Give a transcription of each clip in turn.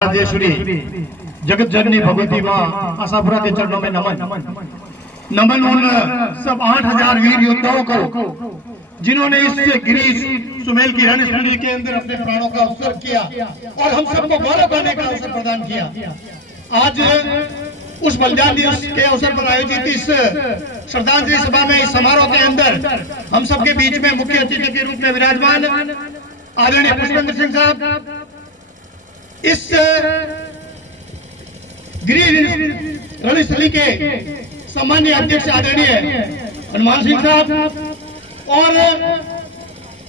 राजेश्वरी जगत जननी भगवती माँ आशापुरा के चरणों में नमन नमन उन सब 8000 वीर योद्धाओं को जिन्होंने इस गिरीश सुमेल की रणस्थली के अंदर अपने प्राणों का उत्सर्ग किया और हम सबको गौरव करने का अवसर प्रदान किया। आज उस बलिदान दिवस के अवसर पर आयोजित इस श्रद्धांजलि सभा में, इस समारोह के अंदर हम सबके बीच में मुख्य अतिथि के रूप में विराजमान आदरणीय पुष्पेंद्र सिंह साहब, इस गिरीश रणस्थली के सामान्य अध्यक्ष आदरणीय हनुमान सिंह साहब और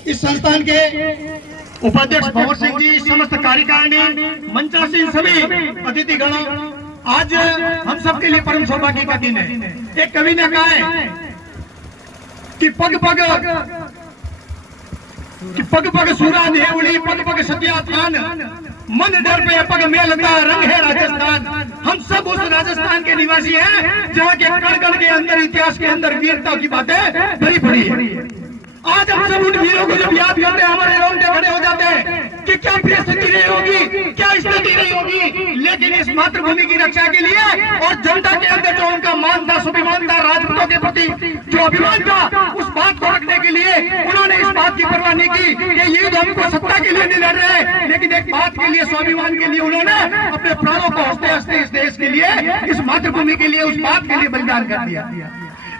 इस संस्थान के उपाध्यक्ष भंवर सिंह जी, समस्त कार्यकारिणी, मंचासीन सभी अतिथिगणों, आज हम सबके लिए परम सौभाग्य का दिन है। एक कवि ने कहा है कि पग पग सूरा देवड़ी, पग पग सत्या थान, मन डर पे पग मेलता रंग है राजस्थान। हम सब उस राजस्थान के निवासी हैं जहाँ के कण कण के अंदर, इतिहास के अंदर वीरता की बातें भरी पड़ी है। आज हम सब उन वीरों को जब याद करते हैं, हमारे रोंगटे खड़े हो जाते हैं कि क्या परिस्थिति रही होगी, क्या स्थिति रही होगी, लेकिन इस मातृभूमि की रक्षा के लिए और जनता के अंदर जो उनका मान था, स्वाभिमान था, राजपूतों के प्रति जो अभिमान था, उस बात को रखने के लिए उन्होंने इस बात की परवाह नहीं की कि ये तो हमको सत्ता के लिए नहीं लड़ रहे, लेकिन एक बात के लिए, स्वाभिमान के लिए उन्होंने अपने प्राणों को हंसते हंसते इस देश के लिए, इस मातृभूमि के लिए, उस बात के लिए बलिदान कर दिया।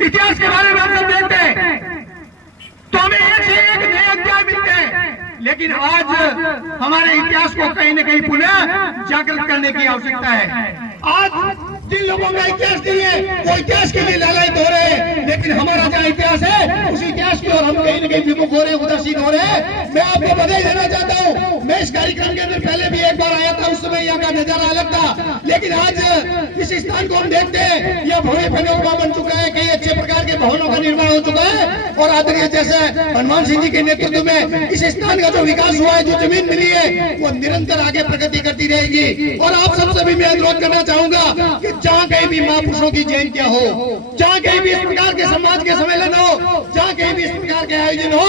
इतिहास के बारे में हम सब देखते हैं तो हमें एक से एक नए अध्याय मिलते हैं, लेकिन आज हमारे इतिहास को कहीं न कहीं पुनः जागृत करने की आवश्यकता है। आज जिन लोगों का इतिहास नहीं है वो इतिहास के लिए लालायित हो रहे हैं, लेकिन हमारा जहाँ इतिहास है उस इतिहास की ओर हम कहीं न कहीं विमुख हो रहे हैं, उदासीन हो रहे हैं। मैं आपको बधाई देना चाहता हूँ। मैं इस कार्यक्रम के अंदर पहले भी एक बार आया था, उस समय यहाँ का नजारा अलग था, लेकिन आज इस स्थान को हम देखते हैं यह भव्य फनोरमा बन चुका है, कई अच्छे प्रकार के भवनों का निर्माण हो चुका है और आदरणीय जैसे हनुमान सिंह जी के नेतृत्व में इस स्थान का जो विकास हुआ है, जो जमीन मिली है, वो निरंतर आगे प्रगति करती रहेगी। और आप सबसे भी मैं अनुरोध करना चाहूंगा कि जहाँ कहीं भी महापुरुषों की जयंतियां हो, जहाँ कहीं भी इस प्रकार के समाज के सम्मेलन हो, जहाँ कहीं भी इस प्रकार के आयोजन हो,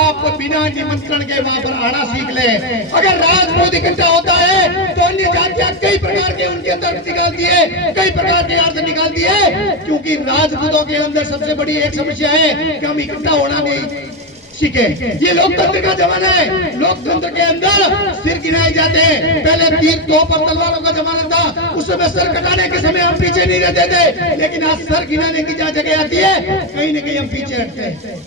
आप बिना निमंत्रण के वहाँ पर आना सीख ले। अगर राजपूत इकट्ठा होता है तो अन्य जातियां कई प्रकार के उनके अंदर निकालती है, कई प्रकार के अर्थ निकालती है, क्योंकि राजपूतों के अंदर सबसे बड़ी एक समस्या है कि हम इकट्ठा होना नहीं सीखे। ये लोकतंत्र का जमाना है, लोकतंत्र के अंदर सिर गिनाए जाते हैं। पहले तीर तोप और तलवारों का जमाना था, उस समय सर कटाने के समय हम पीछे नहीं रहते थे, लेकिन आज सर गिनाने की जहाँ जगह आती है कहीं न कहीं हम पीछे हटते हैं।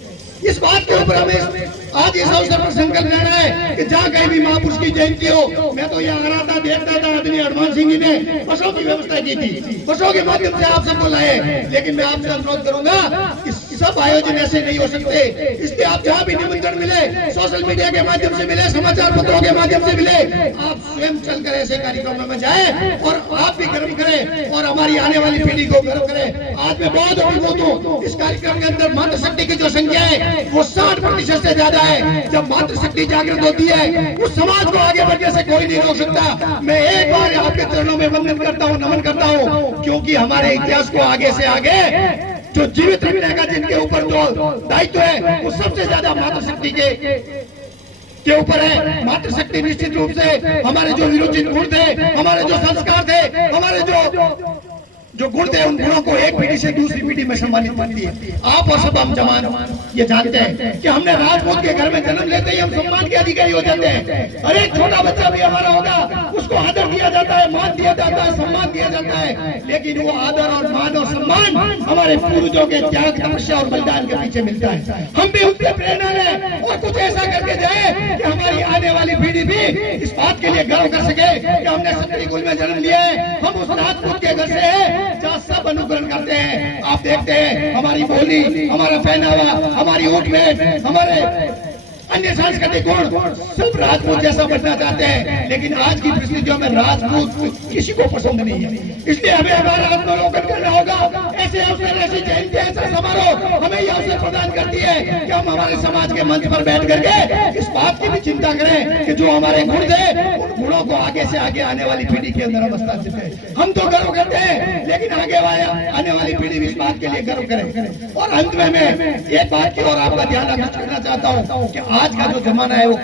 इस बात के ऊपर हमें आज इस अवसर पर संकल्प लेना है कि जहाँ कहीं भी महापुरुष की जयंती हो, मैं तो यहाँ आ रहा था, देखता था आदरणीय हनुमान सिंह जी ने बसों की व्यवस्था की थी, बसों के माध्यम से आप सबको लाए, लेकिन मैं आपसे अनुरोध करूंगा सब आयोजन ऐसे नहीं हो सकते, इसलिए आप जहाँ भी निमंत्रण मिले, सोशल मीडिया के माध्यम से मिले, समाचार पत्रों के माध्यम से मिले, आप स्वयं चलकर ऐसे कार्यक्रमों में जाएं और आप भी गर्व करें और हमारी आने वाली पीढ़ी को गर्व करें। आज मैं बहुत अभिभूत हूँ, इस कार्यक्रम के अंदर मातृशक्ति की जो संख्या है वो 60% से ज्यादा है। जब मातृशक्ति जागृत होती है उस समाज को आगे बढ़ने से कोई नहीं रोक सकता। मैं एक बार आपके चरणों में वंदन करता हूँ, नमन करता हूँ, क्योंकि हमारे इतिहास को आगे से आगे जो जीवित रखने का जिनके ऊपर जो दायित्व है वो सबसे ज्यादा मातृशक्ति के ऊपर है। मातृशक्ति निश्चित रूप से हमारे जो विरोचित गुण थे, हमारे जो संस्कार थे, हमारे जो गुण थे, उन गुणों को एक पीढ़ी से दूसरी पीढ़ी में सम्मानित करती है। आप और सब हम जवान ये जानते हैं कि हमने राजपूत के घर में जन्म लेते ही हम सम्मान के अधिकारी हो जाते हैं। अरे छोटा बच्चा भी हमारा होगा, उसको आदर दिया जाता है, मान दिया जाता है, सम्मान दिया जाता है, लेकिन वो आदर और मान और सम्मान हमारे पूर्वजों के त्याग, तपस्या और बलिदान के पीछे मिलता है। हम भी उनसे प्रेरणा लें और कुछ ऐसा करके जाए कि हमारी आने वाली पीढ़ी भी इस बात के लिए गर्व कर सके कि हमने क्षत्रिय कुल में जन्म लिया है, हम उस राजपूत के घर से है जहाँ सब अनुकरण करते हैं। आप देखते हैं हमारी बोली, हमारा पहनावा, हमारी उठबैठ, हमारे अन्य सांस्कृतिक गुण, सब राजपूत जैसा बनना चाहते हैं, लेकिन आज की परिस्थितियों में राजपूत किसी को पसंद नहीं है। इसलिए हमें हमारा आत्मावलोकन करना होगा। ऐसे अवसर, ऐसी जयंती, ऐसा समारोह हमें यह अवसर प्रदान करती है कि हम हमारे समाज के मंच पर बैठ करके इस बात की भी चिंता करें कि जो हमारे गुण थे, उन गुणों को आगे से आगे आने वाली पीढ़ी के अंदर हम स्थापित करें। हम तो गर्व करते हैं, लेकिन आगे आने वाली पीढ़ी भी इस बात के लिए गर्व करे। और अंत में मैं एक बात की और आपका ध्यान आकर्षित करना चाहता हूँ कि आज का जो जमाना है वो